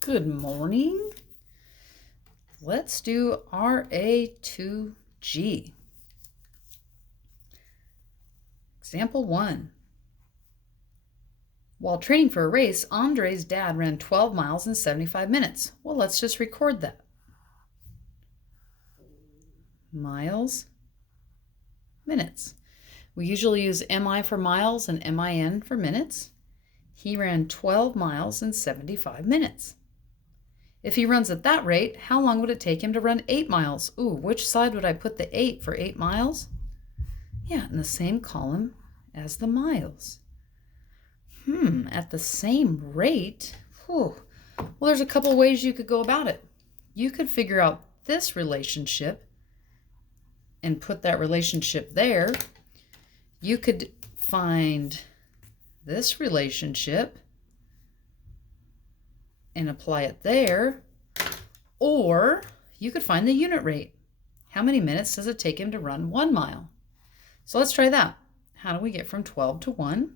Good morning. Let's do Ra2g. Example 1. While training for a race, Andre's dad ran 12 miles in 75 minutes. Well, let's just record that. Miles, minutes. We usually use MI for miles and MIN for minutes. He ran 12 miles in 75 minutes. If he runs at that rate, how long would it take him to run 8 miles? Ooh, which side would I put the 8 for 8 miles? Yeah, in the same column as the miles. At the same rate? Well, there's a couple ways you could go about it. You could figure out this relationship and put that relationship there. You could find this relationship and apply it there, or you could find the unit rate. How many minutes does it take him to run 1 mile? So let's try that. How do we get from 12 to 1?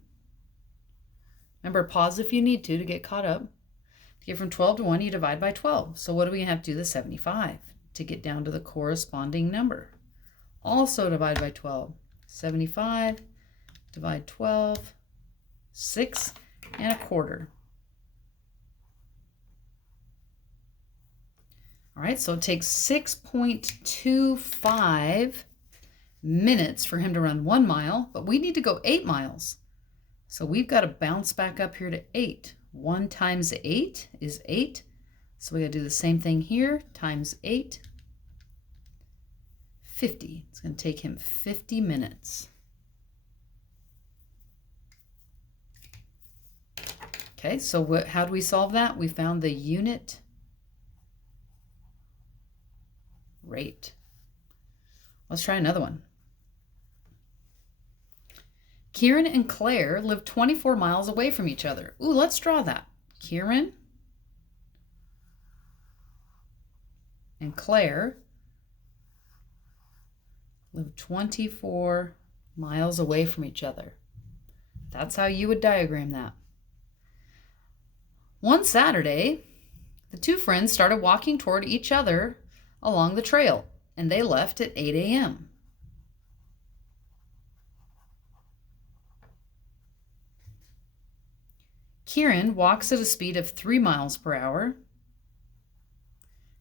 Remember, pause if you need to get caught up. To get from 12 to 1, you divide by 12. So what do we have to do to 75 to get down to the corresponding number? Also divide by 12. 75, divide 12, 6 1/4. All right, so it takes 6.25 minutes for him to run 1 mile, but we need to go 8 miles. So we've got to bounce back up here to 8. 1 times 8 is 8. So we got to do the same thing here, times 8, 50. It's going to take him 50 minutes. Okay, so how do we solve that? We found the unit rate. Let's try another one. Kieran and Claire live 24 miles away from each other. Ooh, let's draw that. Kieran and Claire live 24 miles away from each other. That's how you would diagram that. One Saturday, the two friends started walking toward each other along the trail, and they left at 8 a.m. Kieran walks at a speed of 3 miles per hour,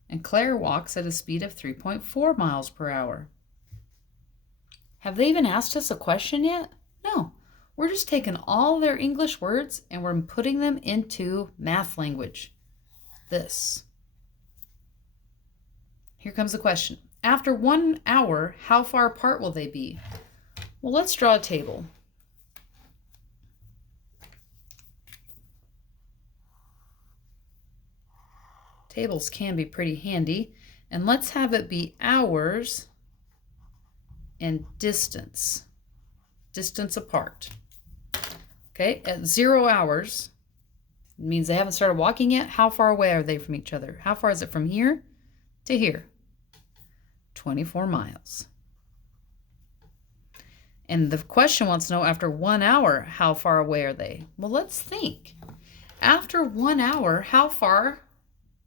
and Claire walks at a speed of 3.4 miles per hour. Have they even asked us a question yet? No. We're just taking all their English words and we're putting them into math language. This. Here comes the question. After 1 hour, how far apart will they be? Well, let's draw a table. Tables can be pretty handy. And let's have it be hours and distance. Distance apart. Okay, at 0 hours, it means they haven't started walking yet. How far away are they from each other? How far is it from here to here? 24 miles. And the question wants to know, after 1 hour, how far away are they? Well, let's think. After 1 hour, how far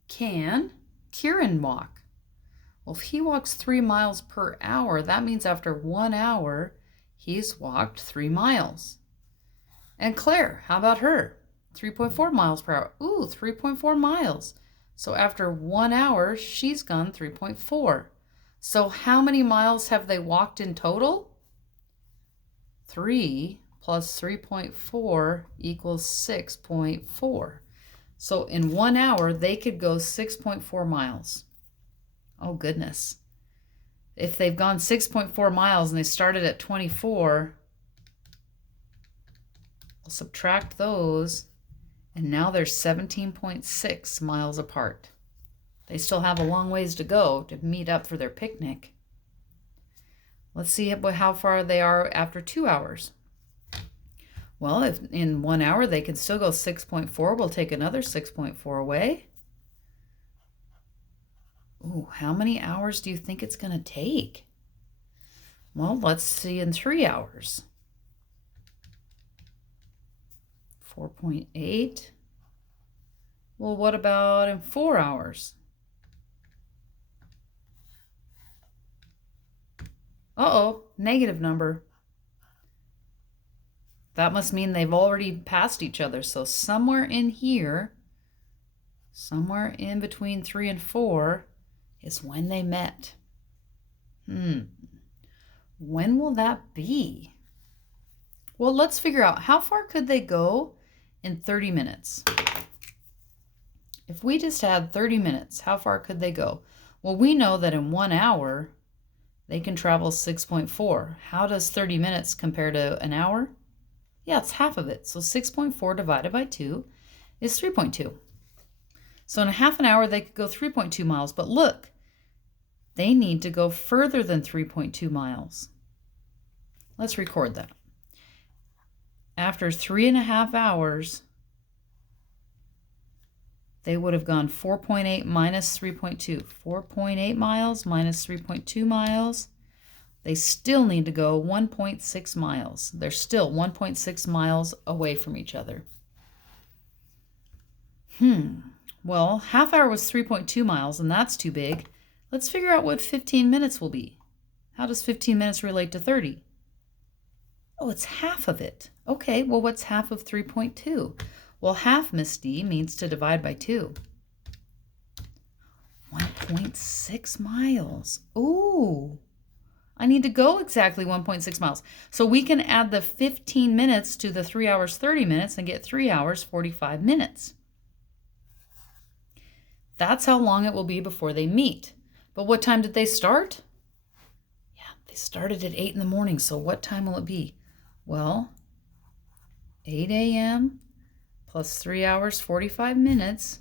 can Kieran walk? Well, if he walks 3 miles per hour, that means after 1 hour, he's walked 3 miles. And Claire, how about her? 3.4 miles per hour. Ooh, 3.4 miles. So after 1 hour, she's gone 3.4. So how many miles have they walked in total? 3 plus 3.4 equals 6.4. So in 1 hour, they could go 6.4 miles. Oh, goodness. If they've gone 6.4 miles and they started at 24, we'll subtract those, and now they're 17.6 miles apart. They still have a long ways to go to meet up for their picnic. Let's see how far they are after 2 hours. Well, if in 1 hour they can still go 6.4, we'll take another 6.4 away. Ooh, how many hours do you think it's going to take? Well, let's see in 3 hours. 4.8 Well, what about in 4 hours? Uh-oh, negative number. That must mean they've already passed each other. So somewhere in here, somewhere in between 3 and 4 is when they met. When will that be? Well, let's figure out how far could they go in 30 minutes. If we just had 30 minutes, how far could they go? Well, we know that in 1 hour, they can travel 6.4. How does 30 minutes compare to an hour? Yeah, it's half of it. So 6.4 divided by 2 is 3.2. So in a half an hour, they could go 3.2 miles. But look, they need to go further than 3.2 miles. Let's record that. After 3.5 hours, they would have gone 4.8 minus 3.2. 4.8 miles minus 3.2 miles. They still need to go 1.6 miles. They're still 1.6 miles away from each other. Well, half hour was 3.2 miles, and that's too big. Let's figure out what 15 minutes will be. How does 15 minutes relate to 30? Oh, it's half of it. Okay, well, what's half of 3.2? Well, half, Miss D, means to divide by 2. 1.6 miles. Ooh, I need to go exactly 1.6 miles. So we can add the 15 minutes to the 3 hours 30 minutes and get 3 hours 45 minutes. That's how long it will be before they meet. But what time did they start? Yeah, they started at 8 in the morning. So what time will it be? Well, 8 a.m. plus 3 hours 45 minutes.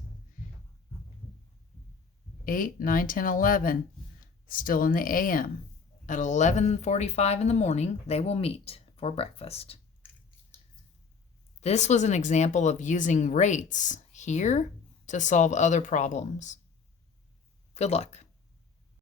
8, 9, 10, 11. Still in the a.m. At 11:45 in the morning, they will meet for breakfast. This was an example of using rates here to solve other problems. Good luck.